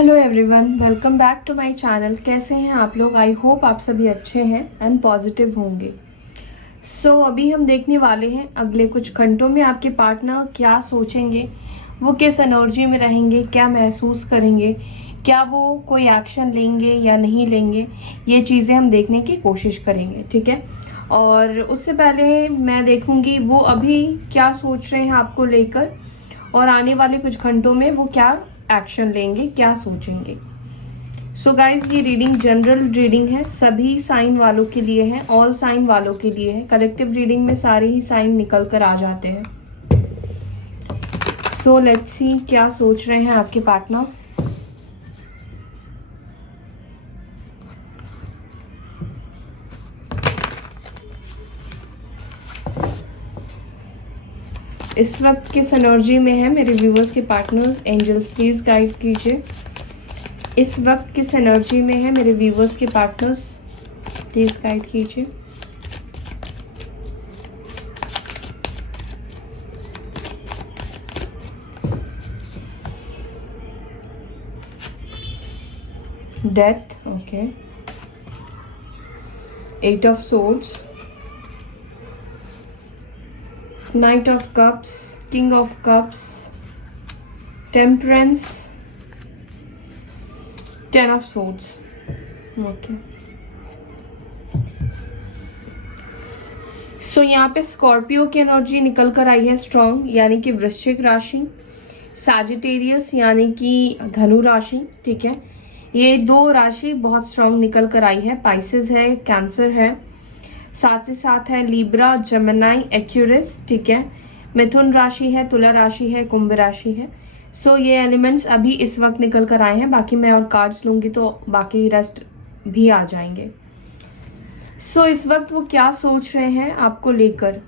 Hello everyone, welcome back to my channel. कैसे हैं आप लोग? आई होप आप सभी अच्छे हैं एंड पॉजिटिव होंगे। अभी हम देखने वाले हैं अगले कुछ घंटों में आपके पार्टनर क्या सोचेंगे, वो किस एनर्जी में रहेंगे, क्या महसूस करेंगे, क्या वो कोई एक्शन लेंगे या नहीं लेंगे। ये चीज़ें हम देखने की कोशिश करेंगे, ठीक है। और उससे पहले मैं देखूंगी वो अभी क्या सोच रहे हैं आपको लेकर, और आने वाले कुछ घंटों में वो क्या एक्शन लेंगे, क्या सोचेंगे। सो गाइज, ये रीडिंग जनरल रीडिंग है, सभी साइन वालों के लिए है, ऑल साइन वालों के लिए है। कलेक्टिव रीडिंग में सारे ही साइन निकल कर आ जाते हैं। सो लेट्स सी क्या सोच रहे हैं आपके पार्टनर। इस वक्त किस एनर्जी में है मेरे व्यूअर्स के पार्टनर्स? एंजल्स प्लीज गाइड कीजिए। इस वक्त किस एनर्जी में है मेरे व्यूअर्स के पार्टनर्स? प्लीज गाइड कीजिए। Death, okay. 8 of swords, Knight of Cups, King of Cups, Temperance, 10 of Swords. Okay. सो यहाँ पे स्कॉर्पियो की एनर्जी निकल कर आई है स्ट्रॉन्ग, यानी कि वृश्चिक राशि, सैजिटेरियस यानी कि धनु राशि, ठीक है। ये दो राशि बहुत स्ट्रॉन्ग निकल कर आई है। पाइसेस है, कैंसर है, साथ ही साथ है लिब्रा, जेमिनी, एक्यूरिस, ठीक है। मिथुन राशि है, तुला राशि है, कुंभ राशि है। ये एलिमेंट्स अभी इस वक्त निकल कर आए हैं। बाकी मैं और कार्ड्स लूंगी तो बाकी रेस्ट भी आ जाएंगे। इस वक्त वो क्या सोच रहे हैं आपको लेकर?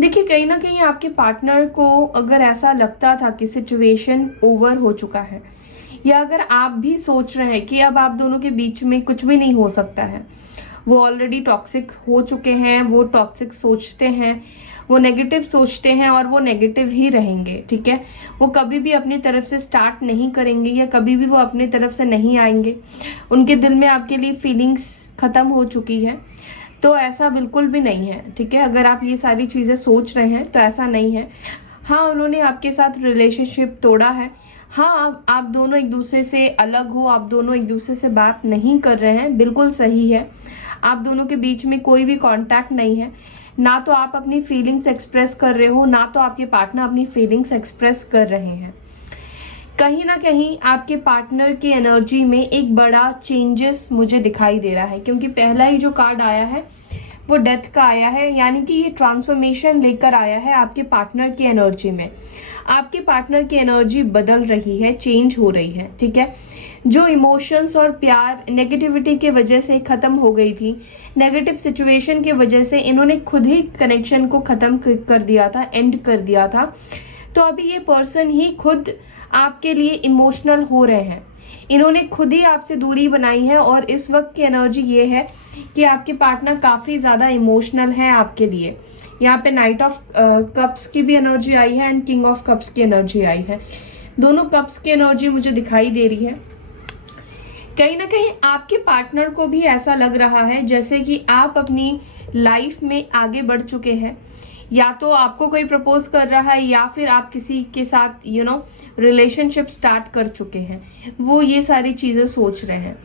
देखिए, कहीं ना कहीं आपके पार्टनर को अगर ऐसा लगता था कि सिचुएशन ओवर हो चुका है, या अगर आप भी सोच रहे हैं कि अब आप दोनों के बीच में कुछ भी नहीं हो सकता है, वो ऑलरेडी टॉक्सिक हो चुके हैं, वो टॉक्सिक सोचते हैं, वो नेगेटिव सोचते हैं और वो नेगेटिव ही रहेंगे, ठीक है। वो कभी भी अपनी तरफ से स्टार्ट नहीं करेंगे या कभी भी वो अपनी तरफ से नहीं आएंगे। उनके दिल में आपके लिए फीलिंग्स खत्म हो चुकी है, तो ऐसा बिल्कुल भी नहीं है, ठीक है। अगर आप ये सारी चीजें सोच रहे हैं तो ऐसा नहीं है। हाँ, उन्होंने आपके साथ रिलेशनशिप तोड़ा है। हाँ, आप दोनों एक दूसरे से अलग हो, आप दोनों एक दूसरे से बात नहीं कर रहे हैं, बिल्कुल सही है। आप दोनों के बीच में कोई भी कांटेक्ट नहीं है। ना तो आप अपनी फीलिंग्स एक्सप्रेस कर रहे हो, ना तो आपके पार्टनर अपनी फीलिंग्स एक्सप्रेस कर रहे हैं। कहीं ना कहीं आपके पार्टनर की एनर्जी में एक बड़ा चेंजेस मुझे दिखाई दे रहा है, क्योंकि पहला ही जो कार्ड आया है वो डेथ का आया है, यानी कि ये ट्रांसफॉर्मेशन लेकर आया है आपके पार्टनर की एनर्जी में। आपके पार्टनर की एनर्जी बदल रही है, चेंज हो रही है, ठीक है। जो इमोशंस और प्यार नेगेटिविटी के वजह से खत्म हो गई थी, नेगेटिव सिचुएशन की वजह से इन्होंने खुद ही कनेक्शन को खत्म कर दिया था, एंड कर दिया था। तो अभी ये पर्सन ही खुद आपके लिए इमोशनल हो रहे हैं। इन्होंने खुद ही आपसे दूरी बनाई है, और इस वक्त की एनर्जी ये है कि आपके पार्टनर काफी ज्यादा इमोशनल है आपके लिए। यहाँ पे नाइट ऑफ कप्स की भी एनर्जी आई है एंड किंग ऑफ कप्स की एनर्जी आई है। दोनों कप्स की एनर्जी मुझे दिखाई दे रही है। कहीं ना कहीं आपके पार्टनर को भी ऐसा लग रहा है जैसे कि आप अपनी लाइफ में आगे बढ़ चुके हैं, या तो आपको कोई प्रपोज कर रहा है या फिर आप किसी के साथ रिलेशनशिप स्टार्ट कर चुके हैं। वो ये सारी चीजें सोच रहे हैं,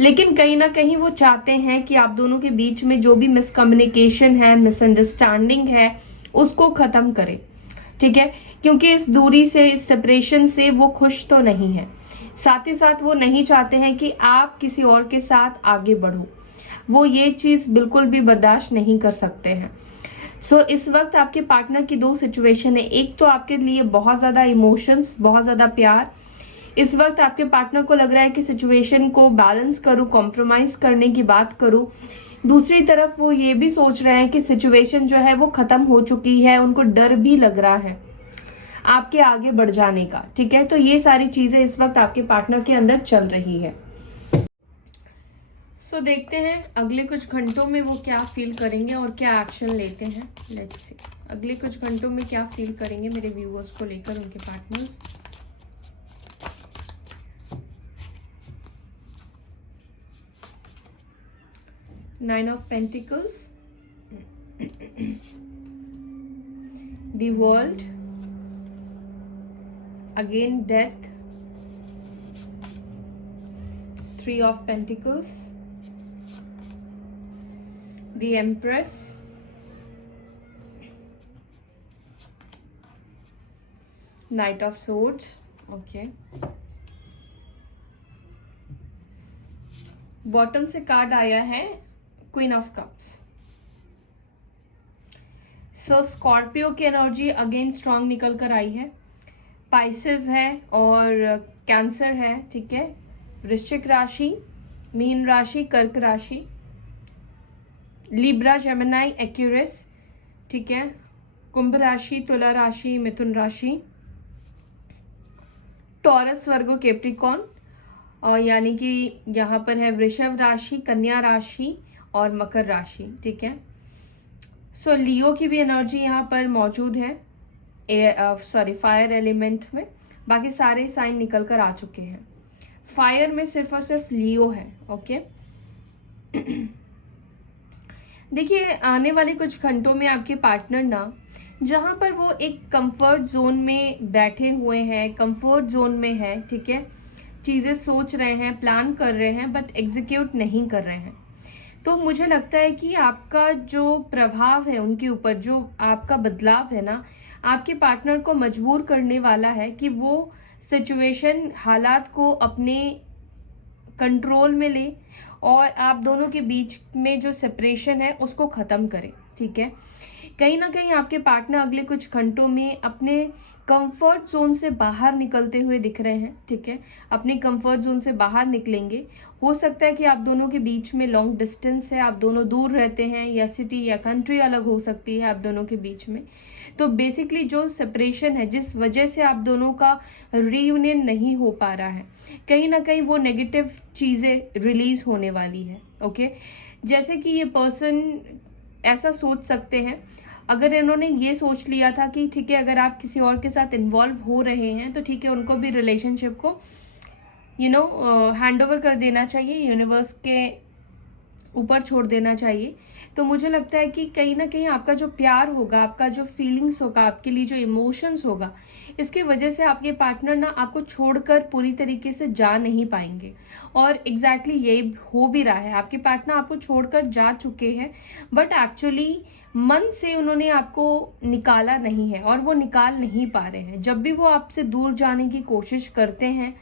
लेकिन कहीं ना कहीं वो चाहते हैं कि आप दोनों के बीच में जो भी मिसकम्युनिकेशन है, मिसअंडरस्टैंडिंग है, उसको खत्म करें, ठीक है। क्योंकि इस दूरी से, इस सेपरेशन से वो खुश तो नहीं है। साथ ही साथ वो नहीं चाहते हैं कि आप किसी और के साथ आगे बढ़ो। वो ये चीज बिल्कुल भी बर्दाश्त नहीं कर सकते हैं। इस वक्त आपके पार्टनर की दो सिचुएशन है। एक तो आपके लिए बहुत ज्यादा इमोशंस, बहुत ज्यादा प्यार। इस वक्त आपके पार्टनर को लग रहा है कि सिचुएशन को बैलेंस करूं, कॉम्प्रोमाइज करने की बात करूं। दूसरी तरफ वो ये भी सोच रहे हैं कि सिचुएशन जो है वो खत्म हो चुकी है। उनको डर भी लग रहा है आपके आगे बढ़ जाने का, ठीक है। तो ये सारी चीजें इस वक्त आपके पार्टनर के अंदर चल रही है। देखते हैं अगले कुछ घंटों में वो क्या फील करेंगे और क्या एक्शन लेते हैं। लेट्स सी अगले कुछ घंटों में क्या फील करेंगे मेरे व्यूअर्स को लेकर उनके partners. 9 of Pentacles, the World, again Death, 3 of Pentacles, the Empress, Knight of Swords. Okay, bottom से कार्ड आया है queen of cups. So Scorpio की एनर्जी अगेन स्ट्रांग निकल कर आई है। पाइसेस है और कैंसर है, ठीक है। वृश्चिक राशि, मीन राशि, कर्क राशि, लिब्रा, जेमिनाई, एक्यूरिस, ठीक है। कुंभ राशि, तुला राशि, मिथुन राशि, टॉरस, वर्गो, कैप्रिकॉर्न, और यानी कि यहाँ पर है वृषभ राशि, कन्या राशि और मकर राशि, ठीक है। सो लियो की भी एनर्जी यहाँ पर मौजूद है, फायर एलिमेंट में। बाकी सारे साइन निकल कर आ चुके हैं। फायर में सिर्फ और सिर्फ लियो है, ओके। देखिए, आने वाले कुछ घंटों में आपके पार्टनर ना, जहां पर वो एक कंफर्ट जोन में बैठे हुए हैं, कंफर्ट जोन में है, ठीक है, चीजें सोच रहे हैं, प्लान कर रहे हैं, बट एग्जीक्यूट नहीं कर रहे हैं। तो मुझे लगता है कि आपका जो प्रभाव है उनके ऊपर, जो आपका बदलाव है ना, आपके पार्टनर को मजबूर करने वाला है कि वो सिचुएशन, हालात को अपने कंट्रोल में ले और आप दोनों के बीच में जो सेपरेशन है उसको खत्म करें, ठीक है। कहीं ना कहीं आपके पार्टनर अगले कुछ घंटों में अपने कंफर्ट जोन से बाहर निकलते हुए दिख रहे हैं, ठीक है। अपने कंफर्ट जोन से बाहर निकलेंगे। हो सकता है कि आप दोनों के बीच में लॉन्ग डिस्टेंस है, आप दोनों दूर रहते हैं, या सिटी या कंट्री अलग हो सकती है आप दोनों के बीच में। तो बेसिकली जो सेपरेशन है, जिस वजह से आप दोनों का रीयूनियन नहीं हो पा रहा है, कहीं ना कहीं वो नेगेटिव चीजें रिलीज होने वाली है, ओके। जैसे कि ये पर्सन ऐसा सोच सकते हैं, अगर इन्होंने ये सोच लिया था कि ठीक है, अगर आप किसी और के साथ इन्वॉल्व हो रहे हैं तो ठीक है, उनको भी रिलेशनशिप को हैंड ओवर कर देना चाहिए, यूनिवर्स के ऊपर छोड़ देना चाहिए। तो मुझे लगता है कि कहीं ना कहीं आपका जो प्यार होगा, आपका जो फीलिंग्स होगा, आपके लिए जो इमोशंस होगा, इसके वजह से आपके पार्टनर ना आपको छोड़कर पूरी तरीके से जा नहीं पाएंगे। और एग्जैक्टली यही हो भी रहा है, आपके पार्टनर आपको छोड़कर जा चुके हैं, बट एक्चुअली मन से उन्होंने आपको निकाला नहीं है और वो निकाल नहीं पा रहे हैं। जब भी वो आपसे दूर जाने की कोशिश करते हैं,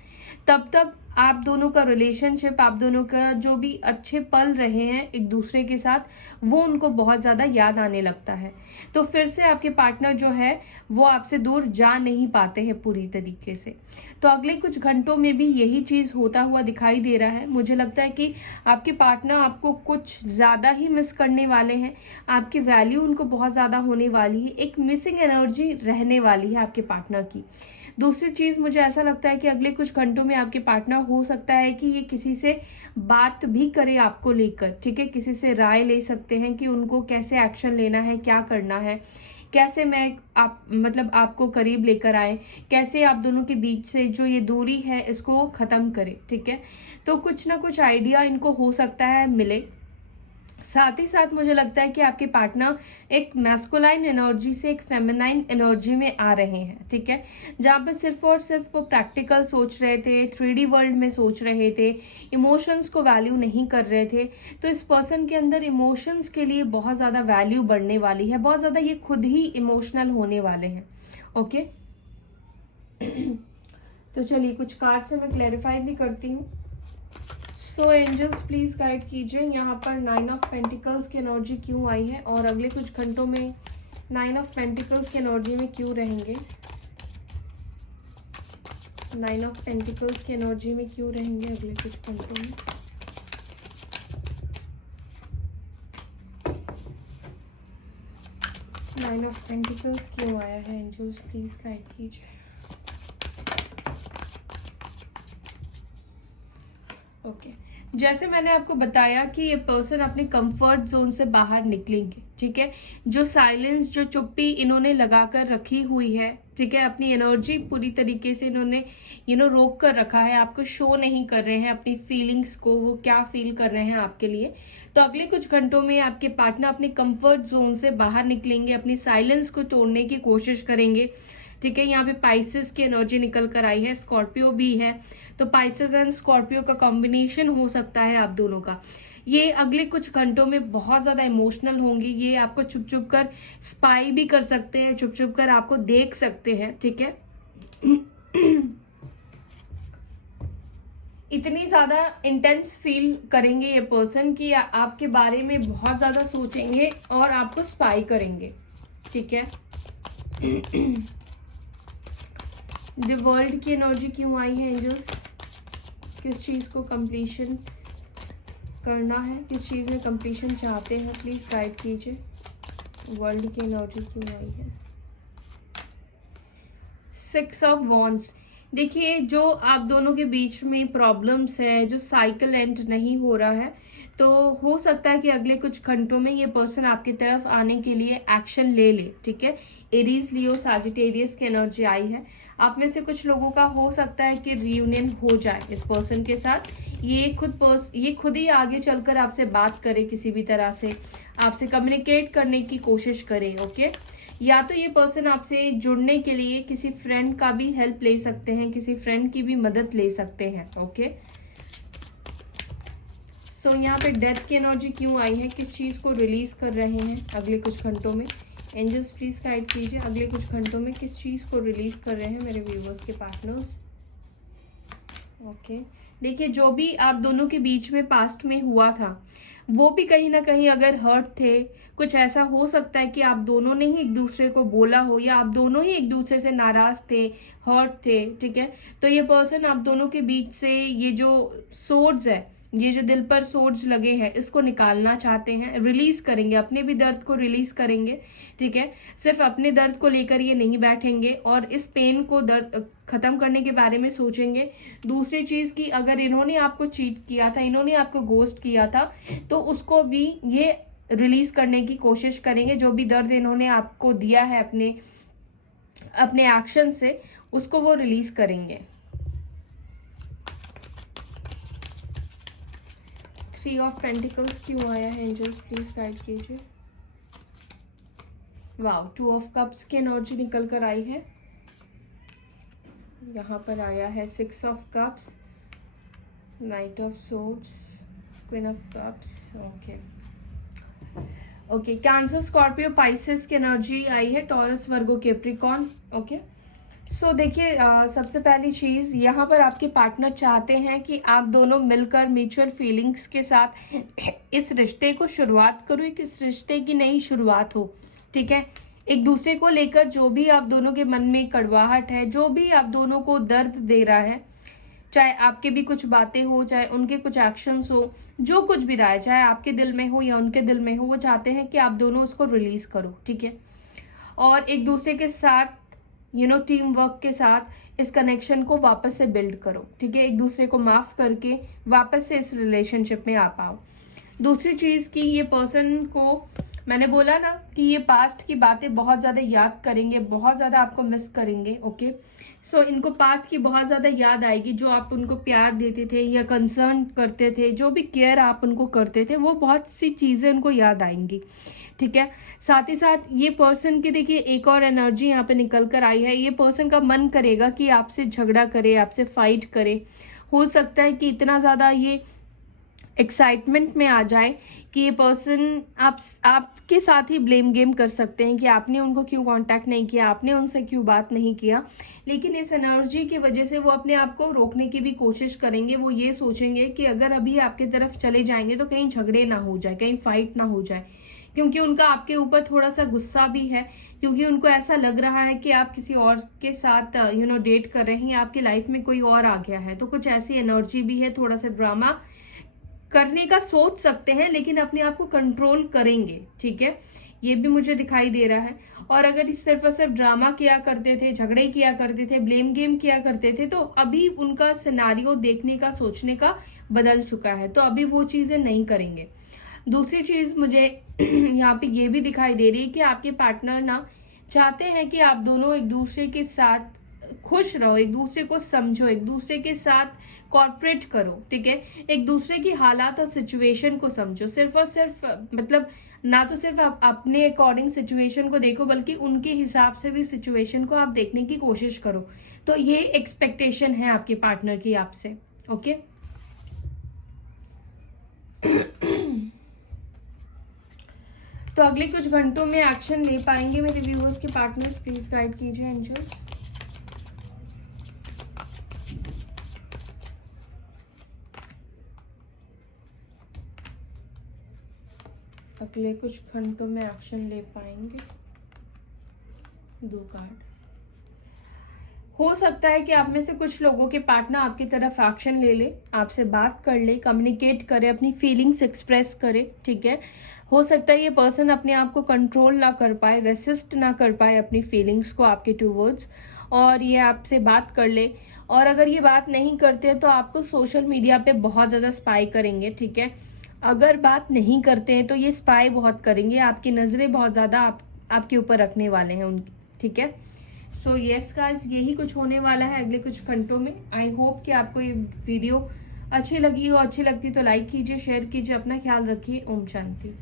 तब आप दोनों का रिलेशनशिप, आप दोनों का जो भी अच्छे पल रहे हैं एक दूसरे के साथ, वो उनको बहुत ज्यादा याद आने लगता है। तो फिर से आपके पार्टनर जो है वो आपसे दूर जा नहीं पाते हैं पूरी तरीके से। तो अगले कुछ घंटों में भी यही चीज होता हुआ दिखाई दे रहा है। मुझे लगता है कि आपके पार्टनर आपको कुछ ज्यादा ही मिस करने वाले हैं, आपकी वैल्यू उनको बहुत ज्यादा होने वाली है, एक मिसिंग एनर्जी रहने वाली है आपके पार्टनर की। दूसरी चीज, मुझे ऐसा लगता है कि अगले कुछ घंटों में आपके पार्टनर हो सकता है कि ये किसी से बात भी करे आपको लेकर, ठीक है, किसी से राय ले सकते हैं कि उनको कैसे एक्शन लेना है, क्या करना है, कैसे मैं आपको करीब लेकर आए, कैसे आप दोनों के बीच से जो ये दूरी है इसको खत्म करें, ठीक है। तो कुछ ना कुछ आइडिया इनको हो सकता है मिले। साथ ही साथ मुझे लगता है कि आपके पार्टनर एक मैस्कुलाइन एनर्जी से एक फेमिनाइन एनर्जी में आ रहे हैं, ठीक है, जहां पर सिर्फ और सिर्फ वो प्रैक्टिकल सोच रहे थे, 3D वर्ल्ड में सोच रहे थे, इमोशंस को वैल्यू नहीं कर रहे थे। तो इस पर्सन के अंदर इमोशंस के लिए बहुत ज्यादा वैल्यू बढ़ने वाली है, बहुत ज्यादा ये खुद ही इमोशनल होने वाले हैं, ओके। तो चलिए कुछ कार्ड से मैं क्लैरिफाई भी करती हूँ। सो एंजल्स प्लीज गाइड कीजिए, यहाँ पर 9 ऑफ पेंटिकल्स की एनर्जी क्यों आई है और अगले कुछ घंटों में 9 ऑफ पेंटिकल्स की एनर्जी में क्यों रहेंगे, 9 ऑफ पेंटिकल्स की एनर्जी में क्यों रहेंगे अगले कुछ घंटों में। नाइन ऑफ पेंटिकल्स क्यों आया है एंजल्स प्लीज गाइड कीजिए। ओके, जैसे मैंने आपको बताया कि ये पर्सन अपने कंफर्ट जोन से बाहर निकलेंगे, ठीक है। जो साइलेंस, जो चुप्पी इन्होंने लगा कर रखी हुई है, ठीक है, अपनी एनर्जी पूरी तरीके से इन्होंने रोक कर रखा है, आपको शो नहीं कर रहे हैं अपनी फीलिंग्स को, वो क्या फील कर रहे हैं आपके लिए। तो अगले कुछ घंटों में आपके पार्टनर अपने कंफर्ट जोन से बाहर निकलेंगे, अपनी साइलेंस को तोड़ने की कोशिश करेंगे, ठीक है। यहाँ पे पाइसेस की एनर्जी निकल कर आई है, स्कॉर्पियो भी है, तो पाइसेस एंड स्कॉर्पियो का कॉम्बिनेशन हो सकता है आप दोनों का। ये अगले कुछ घंटों में बहुत ज्यादा इमोशनल होंगी, ये आपको छुप छुप कर स्पाई भी कर सकते हैं, छुप छुप कर आपको देख सकते हैं, ठीक है। इतनी ज्यादा इंटेंस फील करेंगे ये पर्सन कि आपके बारे में बहुत ज्यादा सोचेंगे और आपको स्पाई करेंगे, ठीक है। द वर्ल्ड की एनर्जी क्यों आई है एंजल्स? किस चीज को कंप्लीशन करना है, किस चीज में कंप्लीशन चाहते हैं, प्लीज गाइड कीजिए। वर्ल्ड की एनर्जी क्यों आई है? 6 ऑफ वॉन्ड्स। देखिए, जो आप दोनों के बीच में प्रॉब्लम्स है, जो साइकिल एंड नहीं हो रहा है, तो हो सकता है कि अगले कुछ घंटों में ये पर्सन आपकी तरफ आने के लिए एक्शन ले ले, ठीक है। एरीज, लियो, सैजिटेरियस की एनर्जी आई है। आप में से कुछ लोगों का हो सकता है कि रियूनियन हो जाए इस पर्सन के साथ। ये खुद ही आगे चलकर आपसे बात करे, किसी भी तरह से आपसे कम्युनिकेट करने की कोशिश करे, ओके। या तो ये पर्सन आपसे जुड़ने के लिए किसी फ्रेंड का भी हेल्प ले सकते हैं, किसी फ्रेंड की भी मदद ले सकते हैं, ओके। सो यहाँ पे डेथ की एनर्जी क्यों आई है, किस चीज को रिलीज कर रहे हैं अगले कुछ घंटों में? एंजल्स प्लीज गाइड कीजिए, अगले कुछ घंटों में किस चीज को रिलीज कर रहे हैं मेरे व्यूवर्स के पार्टनर्स, ओके। देखिए, जो भी आप दोनों के बीच में पास्ट में हुआ था, वो भी कहीं ना कहीं अगर हर्ट थे, कुछ ऐसा हो सकता है कि आप दोनों ने ही एक दूसरे को बोला हो, या आप दोनों ही एक दूसरे से नाराज थे, हर्ट थे, ठीक है। तो ये पर्सन आप दोनों के बीच से ये जो सोर्ड्स है, ये जो दिल पर सोर्ड्स लगे हैं, इसको निकालना चाहते हैं, रिलीज करेंगे, अपने भी दर्द को रिलीज करेंगे, ठीक है। सिर्फ अपने दर्द को लेकर ये नहीं बैठेंगे और इस पेन को दर्द खत्म करने के बारे में सोचेंगे। दूसरी चीज की, अगर इन्होंने आपको चीट किया था, इन्होंने आपको गोस्ट किया था, तो उसको भी ये रिलीज करने की कोशिश करेंगे। जो भी दर्द इन्होंने आपको दिया है अपने एक्शन से, उसको वो रिलीज करेंगे। 3 ऑफ पेंटिकल्स क्यों आया है एंजल्स, प्लीज गाइड कीजिए। वाओ, 2 ऑफ कप्स की एनर्जी निकल कर आई है। यहाँ पर आया है 6 of cups, night of swords, queen of cups, okay. Cancer, Scorpio, Pisces की एनर्जी आई है, टॉरस, वर्गो, कैप्रिकॉर्न, ओके। सो देखिए, सबसे पहली चीज, यहाँ पर आपके पार्टनर चाहते हैं कि आप दोनों मिलकर म्यूचुअल फीलिंग्स के साथ इस रिश्ते को शुरुआत करो, एक इस रिश्ते की नई शुरुआत हो, ठीक है। एक दूसरे को लेकर जो भी आप दोनों के मन में कड़वाहट है, जो भी आप दोनों को दर्द दे रहा है, चाहे आपके भी कुछ बातें हो, चाहे उनके कुछ एक्शंस हो, जो कुछ भी रहा है, चाहे आपके दिल में हो या उनके दिल में हो, वो चाहते हैं कि आप दोनों उसको रिलीज करो, ठीक है। और एक दूसरे के साथ टीम वर्क के साथ इस कनेक्शन को वापस से बिल्ड करो, ठीक है। एक दूसरे को माफ करके वापस से इस रिलेशनशिप में आ पाओ। दूसरी चीज की, ये पर्सन को मैंने बोला ना कि ये पास्ट की बातें बहुत ज्यादा याद करेंगे, बहुत ज्यादा आपको मिस करेंगे, ओके। सो इनको पास्ट की बहुत ज्यादा याद आएगी, जो आप उनको प्यार देते थे या कंसर्न करते थे, जो भी केयर आप उनको करते थे, वो बहुत सी चीजें उनको याद आएंगी, ठीक है। साथ ही साथ ये पर्सन की देखिए एक और एनर्जी यहाँ पे निकल कर आई है। ये पर्सन का मन करेगा कि आपसे झगड़ा करे, आपसे फाइट करे। हो सकता है कि इतना ज्यादा ये एक्साइटमेंट में आ जाए कि ये पर्सन आपके साथ ही ब्लेम गेम कर सकते हैं कि आपने उनको क्यों कांटेक्ट नहीं किया, आपने उनसे क्यों बात नहीं किया। लेकिन इस एनर्जी की वजह से वो अपने आप को रोकने की भी कोशिश करेंगे। वो ये सोचेंगे कि अगर अभी आपकी तरफ चले जाएंगे तो कहीं झगड़े ना हो जाए, कहीं फाइट ना हो जाए, क्योंकि उनका आपके ऊपर थोड़ा सा गुस्सा भी है, क्योंकि उनको ऐसा लग रहा है कि आप किसी और के साथ डेट कर रहे हैं, आपकी लाइफ में कोई और आ गया है। तो कुछ ऐसी एनर्जी भी है, थोड़ा सा ड्रामा करने का सोच सकते हैं, लेकिन अपने आप को कंट्रोल करेंगे, ठीक है। ये भी मुझे दिखाई दे रहा है। और अगर इस सिर्फ और सिर्फ ड्रामा किया करते थे, झगड़े किया करते थे, ब्लेम गेम किया करते थे, तो अभी उनका सिनारियो देखने का, सोचने का बदल चुका है, तो अभी वो चीजें नहीं करेंगे। दूसरी चीज मुझे यहाँ पे ये भी दिखाई दे रही है कि आपके पार्टनर ना चाहते हैं कि आप दोनों एक दूसरे के साथ खुश रहो, एक दूसरे को समझो, एक दूसरे के साथ कॉर्पोरेट करो, ठीक है। एक दूसरे की हालात और सिचुएशन को समझो, सिर्फ और सिर्फ मतलब ना तो सिर्फ आप अपने अकॉर्डिंग सिचुएशन को देखो, बल्कि उनके हिसाब से भी सिचुएशन को आप देखने की कोशिश करो। तो ये एक्सपेक्टेशन है आपके पार्टनर की आपसे, ओके। तो अगले कुछ घंटों में एक्शन ले पाएंगे मेरे व्यूअर्स के पार्टनर्स, प्लीज गाइड कीजिए एंजल्स। अगले कुछ घंटों में एक्शन ले पाएंगे। 2 कार्ड। हो सकता है कि आप में से कुछ लोगों के पार्टनर आपकी तरफ एक्शन ले ले, आपसे बात कर ले, कम्युनिकेट करे, अपनी फीलिंग्स एक्सप्रेस करे, ठीक है। हो सकता है ये पर्सन अपने आप को कंट्रोल ना कर पाए, रेसिस्ट ना कर पाए अपनी फीलिंग्स को आपके टूवर्ड्स, और ये आपसे बात कर ले। और अगर ये बात नहीं करते तो आपको सोशल मीडिया पे बहुत ज़्यादा स्पाई करेंगे, ठीक है। अगर बात नहीं करते हैं तो ये स्पाई बहुत करेंगे, आपकी नज़रें बहुत ज़्यादा आपके ऊपर रखने वाले हैं उनकी, ठीक है। सो यस गाइस, यही कुछ होने वाला है अगले कुछ घंटों में। आई होप कि आपको ये वीडियो अच्छी लगी हो। अच्छी लगती तो लाइक कीजिए, शेयर कीजिए, अपना ख्याल रखिए। ओम शांति।